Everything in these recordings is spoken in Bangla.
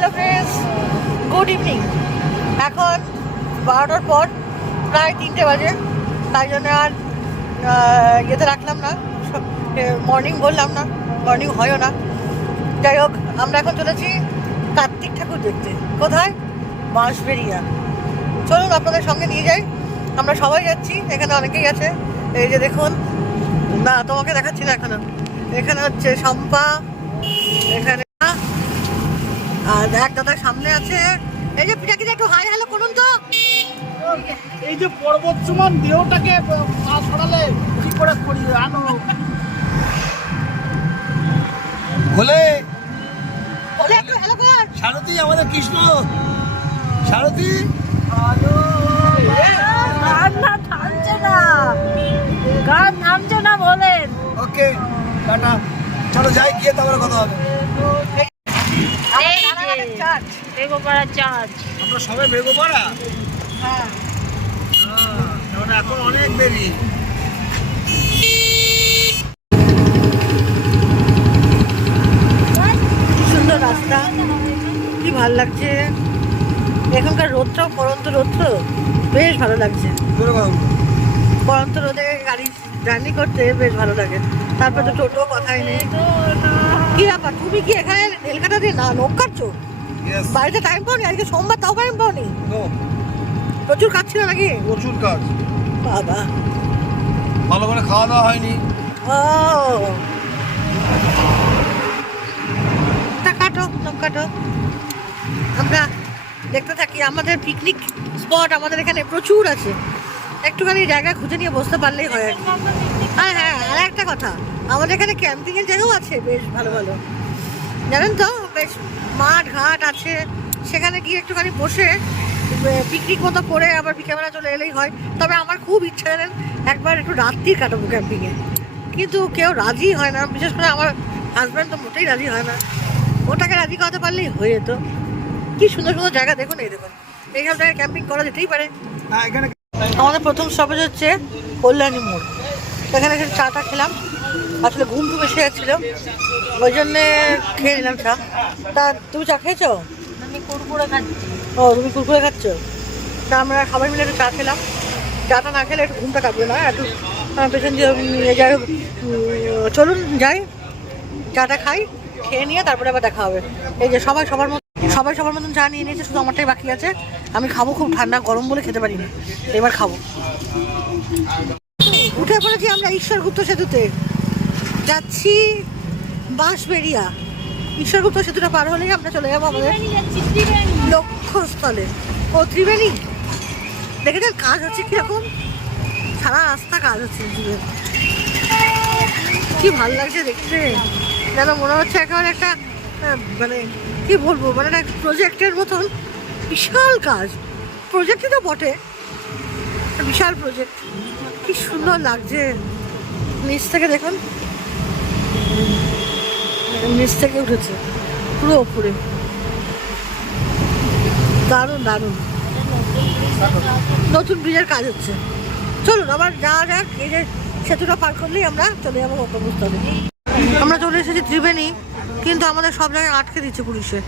Hello friends, good evening. এখন বারোটার পর প্রায় তিনটে বাজে, তাই জন্য আর ইয়েতে রাখলাম না। মর্নিং বললাম না মর্নিং হয়ও না। যাই হোক, আমরা এখন চলেছি কার্তিক ঠাকুর দেখতে। কোথায়? বাঁশবেরিয়া চলুন আপনাদের সঙ্গে নিয়ে যাই। আমরা সবাই যাচ্ছি, এখানে অনেকেই আছে। এই যে দেখুন, না, তোমাকে দেখাচ্ছি না এখানে। এখানে হচ্ছে শম্পা, এখানে আর এক দাদা সামনে আছে। এই যে পিঠাকে একটু হাই হ্যালো করুন তো। এই যে পর্বত সমান দেহটাকে পা সরালে কি করে করি? আনো। বলে বলে একটু হ্যালো কর। সারথি আমাদের কৃষ্ণ। সারথি। গান না থামছে না। গান থামছে না বলেন। ওকে টাটা। চলো যাই গিয়ে তারপরে কথা হবে এই যে। আমাদের চার্চ বেগোপাড়া চার্চ আমরা সবাই বেগো পাড়া? হ্যাঁ। এখন অনেক দেরি। সুন্দর রাস্তা। কি ভালো লাগছে। এখনকার রোদটাও পরন্ত রোদ তো বেশ ভালো লাগছে। পরন্ত রোদে গাড়ি জার্নি করতে বেশ ভালো লাগে। তারপর তো টোটো কথাই নেই কি ব্যাপার? তুমি কি এখানে রেলকাটা দিয়ে না Yes. বাড়িতে টাইম পাওনি? আজকে সোমবার তাও টাইম পাওনি? প্রচুর কাজ ছিল নাকি? প্রচুর কাজ। বাবা। ভালো করে খাওয়া দাওয়া হয়নি। কাটো কাটো। আমরা দেখতে থাকি আমাদের পিকনিক স্পট আমাদের এখানে প্রচুর আছে। একটুখানি জায়গা খুঁজে নিয়ে বসতে পারলেই হয় হ্যাঁ হ্যাঁ আর একটা কথা আমাদের এখানে ক্যাম্পিং এর জায়গাও আছে বেশ ভালো ভালো। জানেন তো বেশ মাঠ ঘাট আছে। সেখানে গিয়ে একটুখানি বসে পিকনিক মতো করে আবার বিকেলবেলা চলে এলেই হয়। তবে আমার খুব ইচ্ছা জানেন একবার একটু রাত্রি কাটাবো ক্যাম্পিংয়ে কিন্তু কেউ রাজি হয় না বিশেষ করে আমার হাজব্যান্ড তো মোটেই রাজি হয় না। ওটাকে রাজি করাতে পারলেই হয়ে যেত। কি সুন্দর সুন্দর জায়গা দেখুন এই দেখুন। এইসব জায়গায় ক্যাম্পিং করা যেতেই পারে। হ্যাঁ এখানে আমাদের প্রথম স্টপেজ হচ্ছে কল্যাণী মোড়। এখানে এসে চাটা খেলাম। আসলে ঘুম ঘুম এসে যাচ্ছিল ওই জন্যে খেয়ে নিলাম চা। তা তুমি চা খেয়েছো? আমি কুরকুরে খাচ্ছি। ও তুমি কুরকুরে খাচ্ছ? তা আমরা সবাই মিলে একটু চা খেলাম। চাটা না খেলে একটু ঘুমটা কাটবে না একটু পেছন দিয়ে যাই চলুন যাই। চাটা খাই খেয়ে নিয়ে তারপরে আবার দেখা হবে। এই যে সবাই সবার মতো সবাই সবার মতন চা নিয়ে নিয়েছে শুধু আমারটাই বাকি আছে। আমি খাব খুব ঠান্ডা গরম বলে খেতে পারিনি। এবার খাব। উঠে পড়েছি আমরা ঈশ্বরগুপ্ত সেতুতে। যাচ্ছি বাঁশবেরিয়া ঈশ্বরগুপ্ত সেতুটা পার হলেই আমরা চলে যাব আমাদের লক্ষ্যস্থলে। ও ত্রিবেণী? দেখেছেন কাজ হচ্ছে কীরকম? সারা রাস্তা কাজ হচ্ছে। কি ভালো লাগছে দেখতে। যেন মনে হচ্ছে একেবারে একটা মানে কি বলব? মানে একটা প্রজেক্টের মতন বিশাল কাজ। প্রজেক্টই তো বটে। বিশাল প্রজেক্ট কি সুন্দর লাগছে। নিচ থেকে দেখুন। নিচ থেকে উঠেছে। পুরো ওপরে দারুণ দারুণ। নতুন ব্রিজের কাজ হচ্ছে। চলুন, আবার যাওয়া যাক। এই যে সেতুটা পার করলেই আমরা চলে যাব গন্তব্যস্থলে। আমরা চলে এসেছি ত্রিবেণী, কিন্তু আমাদের সব জায়গায় আটকে দিচ্ছে পুলিশে।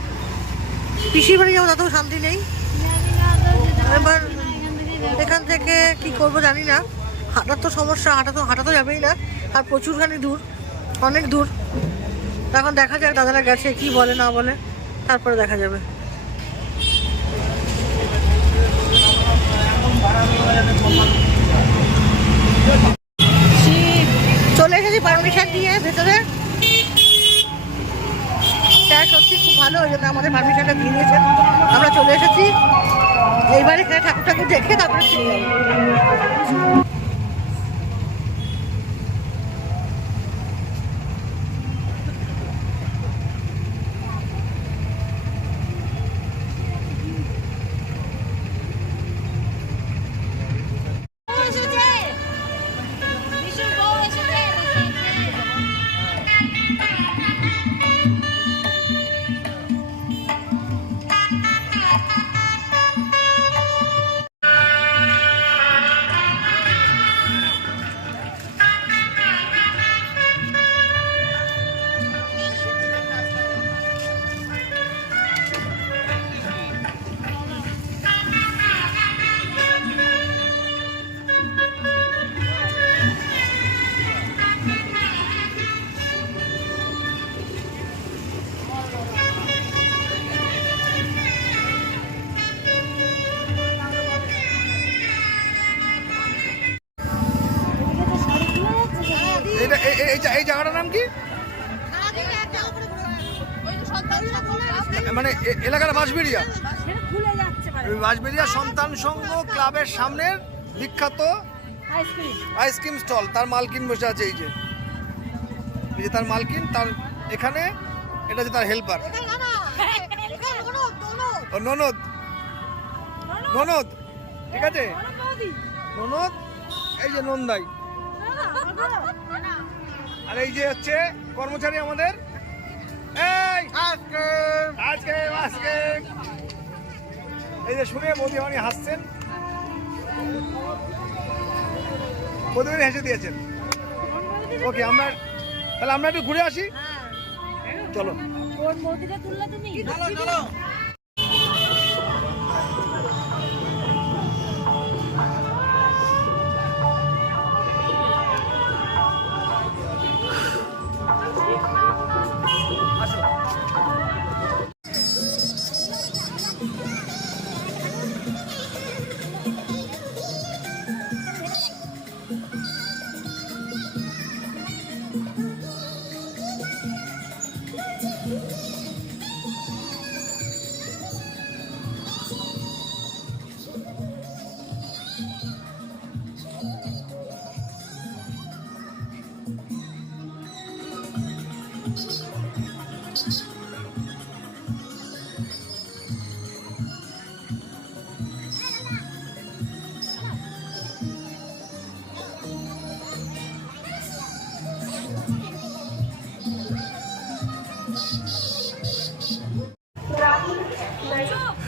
পিসির বাড়ি যাব, তাতেও শান্তি নেই। এবার এখান থেকে কি করব জানি না। হাঁটার তো সমস্যা, হাঁটা তো হাঁটা তো যাবেই না। আর প্রচুরখানি দূর। অনেক দূর। এখন দেখা যাক দাদারা গেছে কি বলে, না বলে, তারপরে দেখা যাবে। চলে এসেছি পারমিশন নিয়ে ভেতরে। স্যার, সত্যি খুব ভালো ওই জন্য আমাদের পারমিশনটা দিয়ে দিয়েছেন। আমরা চলে এসেছি। এইবার ঠাকুর ঠাকুর দেখে তারপরে ফিরে যাব। মানে সন্তান সংঘ ক্লাবের সামনের বিখ্যাত আইসক্রিম। আইসক্রিম স্টল তার মালকিন বসে আছে এই যে। এই যে তার মালকিন তার এখানে এটা হচ্ছে তার হেল্পার ও ননদ। ননদ ঠিক আছে? ননদ এই যে নন্দাই। আর এই যে হচ্ছে কর্মচারী আমাদের। এই আজকে। আজকে আজকে। এই যে শুনে বৌদিমানি হাসছেন। মোদী হেসে দিয়েছেন। ওকে আমরা তাহলে আমরা একটু ঘুরে আসি? চলো। কোন মৌদিটা তুললে তুমি?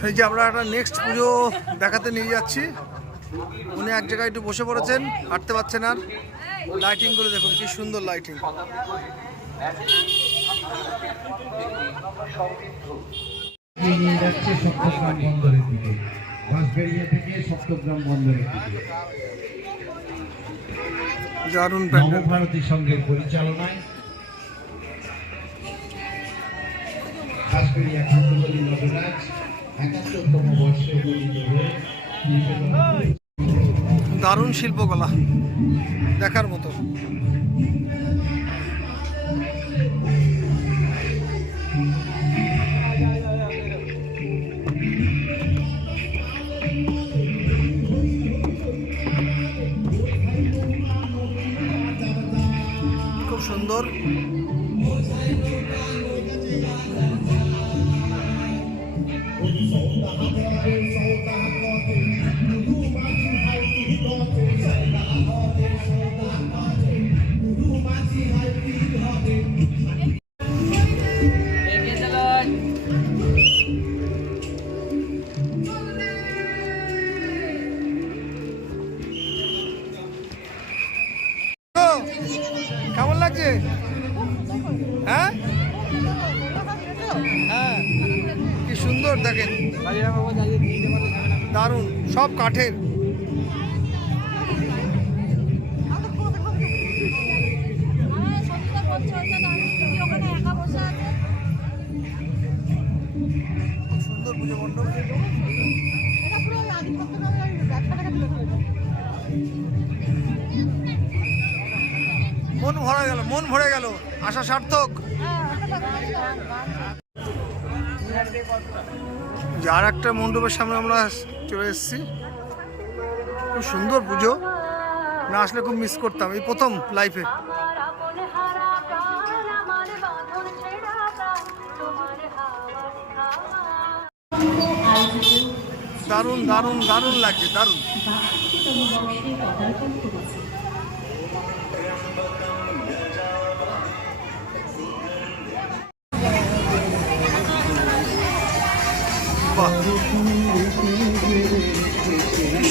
এই যে আমরা একটা নেক্সট পুজো দেখাতে নিয়ে যাচ্ছি। উনি এক জায়গায় একটু বসে পড়েছেন, হাঁটতে পারছেন আর লাইটিংগুলো দেখুন, কি সুন্দর লাইটিং নিয়ে পরিচালনায় নবরাজ দারুণ শিল্পকলা দেখার মতো। খুব সুন্দর। মন ভরা গেল, মন ভরে গেল। আশা সার্থক। যে আর একটা মণ্ডপের সামনে আমরা চলে এসেছি। খুব সুন্দর পুজো। না আসলে খুব মিস করতাম, এই প্রথম লাইফে দারুণ দারুণ দারুণ লাগছে দারুণ।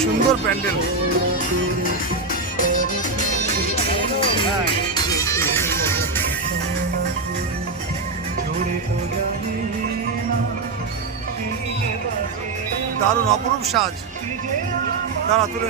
সুন্দর প্যান্ডেল। দারুণ অপরূপ সাজ। দাঁড়া তুলে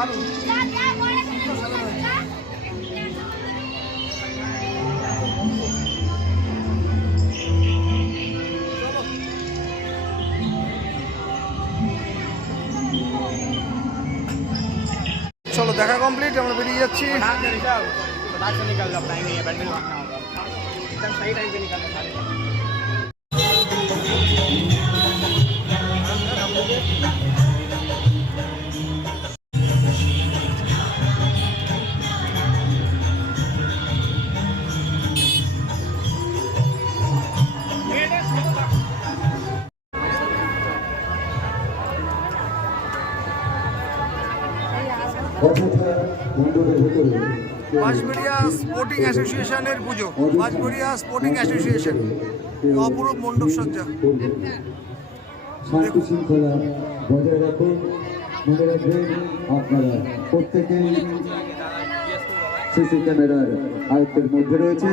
দারুণ চলো দেখা কমপ্লিট আমরা বেরিয়ে যাচ্ছি বাঁশবেড়িয়া স্পোর্টিং অ্যাসোসিয়েশনের পুজো। বাঁশবেড়িয়া স্পোর্টিং অ্যাসোসিয়েশন অপরূপ মণ্ডপ সজ্জা। রাখুন আপনারা সিসি ক্যামেরার আয়ত্তের মধ্যে রয়েছে।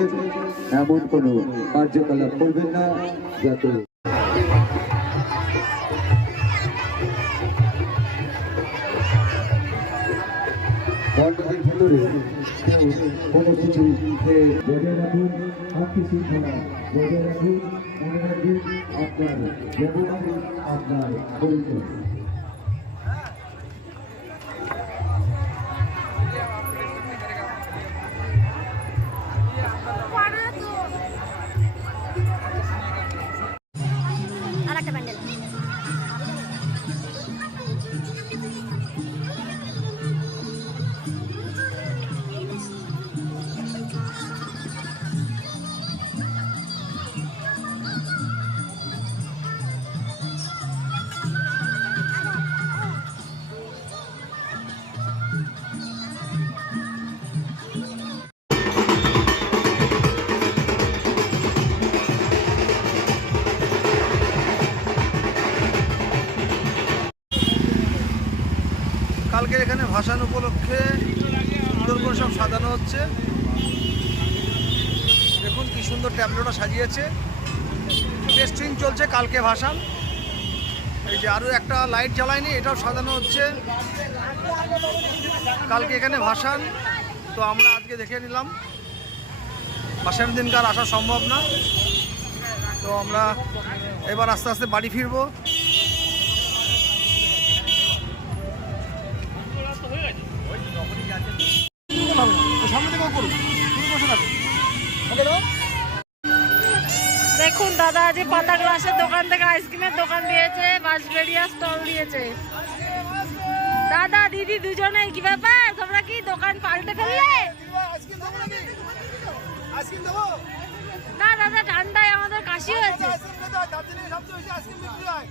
এমন কোনো কার্যকলাপ করবেন না, যাতে কেউ কোনো কিছু বজায় রাখুন শান্তি শৃঙ্খলা বজায় রাখুন আর একটা প্যান্ডেল কালকের এখানে ভাসান উপলক্ষে সুন্দর করে সব সাজানো হচ্ছে। দেখুন কি সুন্দর ট্যাবলেটটা সাজিয়েছে। টেস্টিং চলছে কালকে ভাসান। এই যে আরও একটা লাইট জ্বালায়নি, এটাও সাজানো হচ্ছে। কালকে এখানে ভাসান, তো আমরা আজকে দেখে নিলাম। ভাসানের দিনকার আসা সম্ভব না। তো আমরা এবার আস্তে আস্তে বাড়ি ফিরবো। দাদা আজ পাতা গ্লাসের দোকান থেকে আইসক্রিমের দোকান দিয়েছে, বাঁশবেড়িয়া স্টল দিয়েছে। দাদা, দিদি দুজনে কি ব্যাপার? তোমরা কি দোকান পাল্টে ফেললে? না দাদা ঠান্ডায় আমাদের কাশি হয়েছে। হয় হয়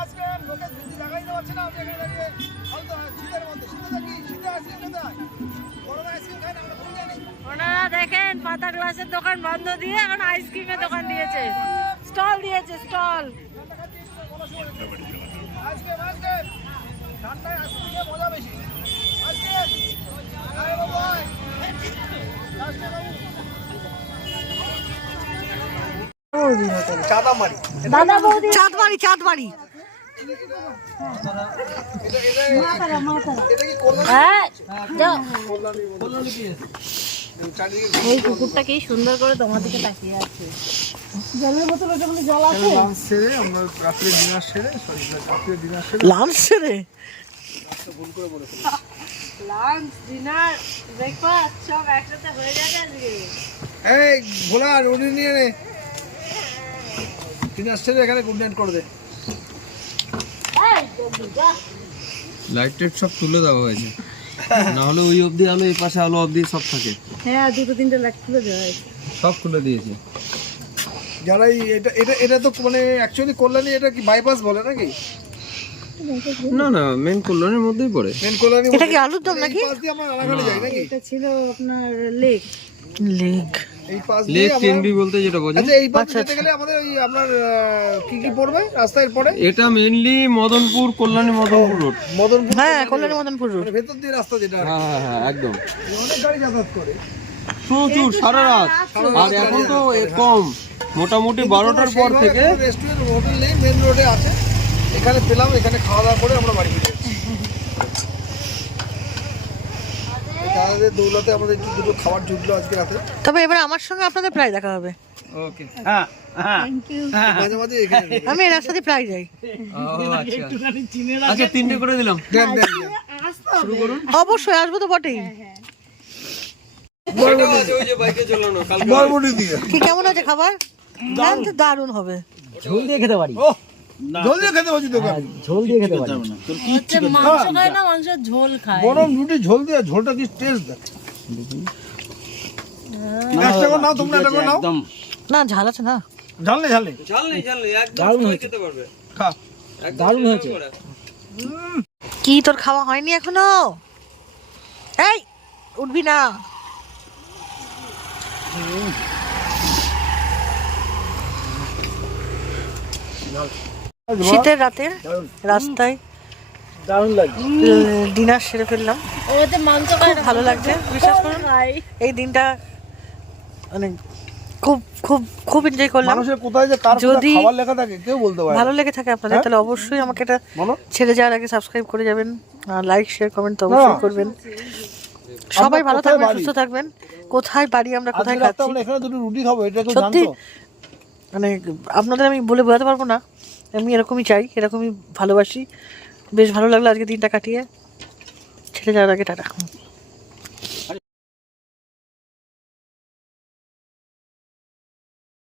আজকে লোকের দিতে পারছে না আপনি এখানে দাঁড়িয়ে ফালতু শীতের মধ্যে। দেখেন পাতা গ্লাসের দোকান বন্ধ দিয়ে এখন আইসক্রিমের দোকান দিয়েছে। স্টল দিয়েছে স্টল। চাঁদবাড়ি চাঁদবাড়ি হ্যাঁ ওই কুকুরটা কি সুন্দর করে তোমার দিকে তাকিয়ে আছে? জলের বোতল বলে জল আছে লাঞ্চ সেরে আমরা রাত্রে ডিনার সেরে সরি রাত্রে ডিনার সেরে। লাঞ্চ সেরে লাঞ্চ ডিনার ব্রেকফাস্ট সব একসাথে হয়ে যাবে আজকে। এই ভোলা রুটি নিয়ে নে। ডিনার সেরে এখানে গুড নাইট করে দে। এই। লাইট টাইট সব তুলে দেওয়া হয়েছে। না হলে ওই অবধি আলো এই পাশে আলো অবধি সব থাকে। হ্যাঁ দুটো তিনটে লাইট খুলে দেওয়া সব খুলে দিয়েছে। যারা এই এটা এটা এটা তো মানে অ্যাকচুয়ালি কল্যাণী এটা কি বাইপাস বলে নাকি? না না মেন কল্যাণের মধ্যেই পড়ে। মেন কল্যাণী এটা কি আলুর দম নাকি? পাশ দিয়ে আমরা রানাঘাটে যাই নাকি? এটা ছিল আপনার লেক লেগ এই পাশ লেক আমরা- বলতে যেটা বোঝায় আচ্ছা এই পাশে আচ্ছা, যেতে গেলে আমাদের ওই আপনার কি কি পড়বে রাস্তায় পড়ে এটা মেইনলি মদনপুর কল্যাণী মদনপুর রোড মদনপুর হ্যাঁ কল্যাণী মদনপুর রোড মানে ভেতর দিয়ে রাস্তা যেটা আর হ্যাঁ হ্যাঁ হ্যাঁ একদম। অনেক গাড়ি যাতায়াত করে। প্রচুর সারা রাত। আর এখন তো কম। মোটামুটি বারোটার পর থেকে রেস্টুরেন্ট হোটেল নেই মেন রোডে আছে। এখানে পেলাম এখানে খাওয়া দাওয়া করে আমরা বাড়ি ফিরে যাচ্ছি তাদের দৌলতে আমাদের একটু দুটো খাবার জুটলো আজকে রাতে। তবে এবার আমার সঙ্গে আপনাদের প্রায় দেখা হবে। ওকে হ্যাঁ হ্যাঁ। মাঝে মাঝে এখানে আমি এই রাস্তাতে প্রায় যাই। আচ্ছা। আচ্ছা তিনটে করে দিলাম। দেন, দেন, দেন। অবশ্যই আসব তো বটেই। কি কেমন আছে খাবার? দারুণ। হবে। ঝোল দিয়ে খেতে পারি। জল দিয়ে খেতে পারছি দোকান ঝোল দিয়ে খেতে পারি মাংস খায় না মাংসের ঝোল খায়। গরম রুটি ঝোল দিয়ে ঝোলটা কি টেস্ট দেখ। একটা তোমরা একটা নাও। না ঝাল আছে না। ঝালনে ঝালনে ঝাল নেই। ঝাল নেই একদম খেতে পারবে। খা। দারুণ হয়েছে। কি তোর খাওয়া হয়নি এখনও? এই উঠবি না। শীতের রাতের রাস্তায়। ডিনার সেরে ফেললাম। না ভালো লাগছে বিশ্বাস করুন। এই দিনটা মানে খুব খুব খুব এনজয় করলাম। মানুষের কোথায় যে কার কোথায় যদি- খাবার লেখা থাকে কেউ বলতে ভালো লেগে থাকে আপনাদের তাহলে অবশ্যই আমাকে এটা ছেড়ে যাওয়ার আগে সাবস্ক্রাইব করে যাবেন আর লাইক শেয়ার কমেন্ট তো অবশ্যই করবেন। সবাই ভালো থাকবেন সুস্থ থাকবেন। কোথায় বাড়ি আমরা কোথায় খাচ্ছি? আমরা এখানে দুটো রুটি খাব সত্যি মানে আপনাদের আমি বলে বোঝাতে পারব না। আমি এরকমই চাই, এরকমই ভালোবাসি। বেশ ভালো লাগল আজকে দিনটা কাটিয়ে। ছেড়ে যাওয়ার আগে টাটা।